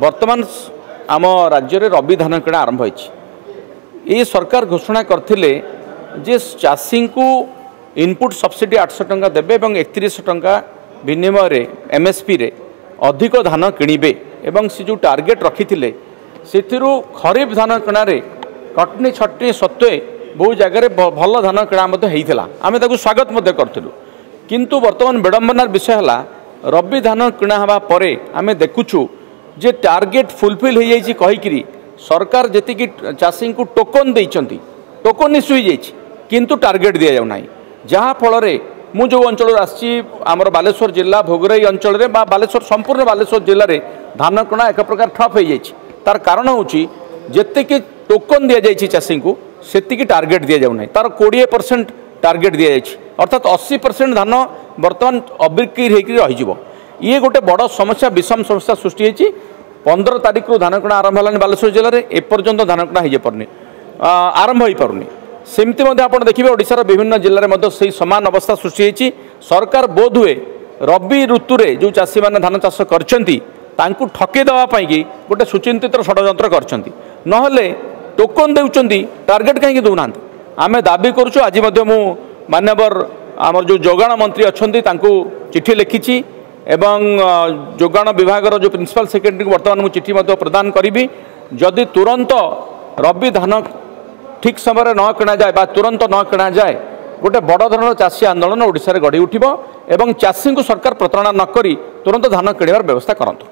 वर्तमान आम राज्य में रबी धान किणा आरंभ ये सरकार घोषणा करथिले जे चाषी को इनपुट सब्सिडी 800 टंका देबे और 3100 टंका विनिमय रे एमएसपी रे अधिक धान किणिबे एवं से जो टार्गेट रखिथिले सेथिरु खरीफ धान किणा रे कटनी छटनी सत्वे बहु जगह भल धान किणा होता आम स्वागत करूँ किंतु वर्तमान विडंबनार विषय है रबी धान किणा हवा परे आम देखुचु जे टार्गेट फुलफिल हो जाइए कहीकि सरकार जी चाषी को टोकन देइचंती टोकन इश्यू हो जाइए किंतु टार्गेट दि जाऊना जहाँ फल मु जो अंचल आमर बालेश्वर जिला भोगराई अंचल में बालेश्वर संपूर्ण बालेश्वर जिले में धान किणा एक प्रकार ठप हो जाइए तार कारण हूँ जेतिकी टोकन दि जाइए चाषी को सेतिकी टार्गेट दि जाऊना तार 20% टार्गेट दि जाइए अर्थात 80% धान बर्तमान अबिक्री होकर ये गोटे बड़ समस्या विषम समस्या सृष्टि होती 15 तारीख धान किणा आरंभ है बालेश्वर जिले में एपर्यंत धान किणा हो पारनी आरंभ हो पारनी सेमती आप देखिए ओडिशार विभिन्न जिले में से सामान अवस्था सृष्टि होती सरकार बोध हुए रबी ऋतु में जो चाषी मैंने धान चाष कर ठके देवाई गोटे सुचिंतित षड्यंत्र कर टोकन देउचंदी टार्गेट कहीं दौना आम दाबी करुँ आज मान्यवर आमर जो जोगाण मंत्री अच्छा चिठी लिखी एवं जोगाण विभाग जो प्रिंसिपल सेक्रेटरी को बर्तमान मुझे चिठी प्रदान करी जदि तुरंत रबी धान ठीक समय न किणा जाए तुरंत न किणा जाए गोटे बड़ धरण चाषी आंदोलन ओडिशा रे गढ़ी उठिबो एवं चाषी को सरकार प्रताड़ना नक तुरंत धान किणवार व्यवस्था करंतु।